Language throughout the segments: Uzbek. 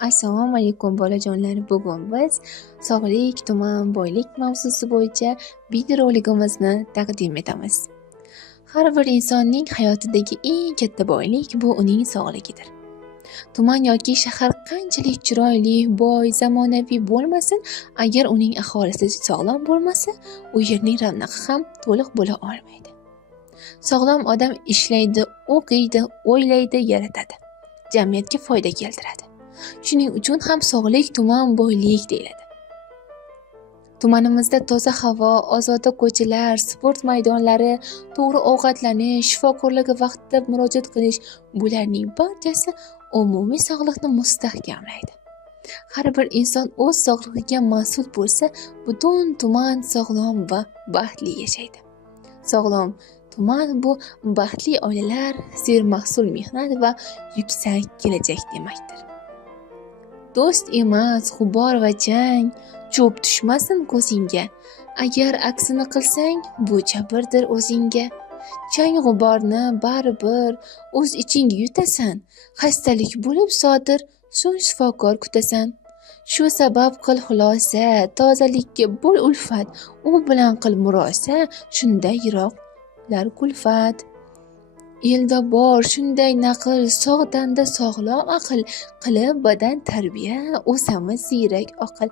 Assalomu alaykum bolajonlar. Bugun biz sog'lik, tuman, boylik mavzusi bo'yicha videorolikimizni taqdim etamiz. Har bir insonning hayotidagi eng katta boylik bu uning sog'ligidir. Tuman yoki shahar qanchalik chiroyli, boy, zamonaviy bo'lmasin, agar uning aholisi sog'lom bo'lmasa, u yerning ravnaqi ham to'liq bo'la olmaydi. Sog'lom odam ishlaydi, o'qiydi, o'ylaydi, yaratadi. Jamiyatga foyda keltiradi. Shuning uchun ham sog'lik tuman boylik deyiladi. Tumanimizda toza havo, ozoda ko'chalar, sport maydonlari, to'g'ri ovqatlanish, shifokorlarga vaqtida murojaat qilish, bularning barchasi umumiy sog'liqni mustahkamlaydi. Har bir inson o'z sog'lig'iga mas'ul bo'lsa, butun tuman sog'lom va baxtli yashaydi. Sog'lom tuman bu baxtli oilalar, sermahsul mehnat va yuksak kelajak demakdir. Do'st emas, g'ubor va chang, cho'p tushmasin ko'zingga. Agar aksini qilsang, bu jabrdir o'zingga. Chang g'uborni baribir o'z ichingga yutasan. Xastalik bo'lib sodir, so'ng shifokor kutasan. Shu sabab qil xulosa, tozalikka bo'l ulfat, u bilan qil murosa, shunda yiroqlar kulfat. Elda bor shunday naql, sog' tanda sog'lom aql, qilib badan tarbiya, o'samiz ziyrak oqil.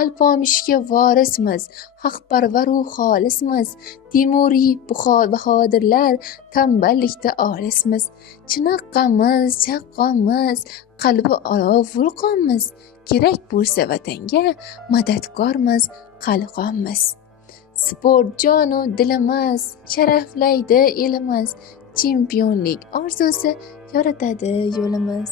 Alpomishga vorismiz, haqparvaru xolismiz, Temuriy bahodirlar tanballikda olismiz. Chiniqqanmiz, chaqqanmiz, qalbi olov vulqonmiz, kerak bo'lsa vatanga madadkormiz, qalqonmiz. Sport jonu dilimiz, sharaflaydi elimiz, chempionlik orzusi yoritadi yo'limiz.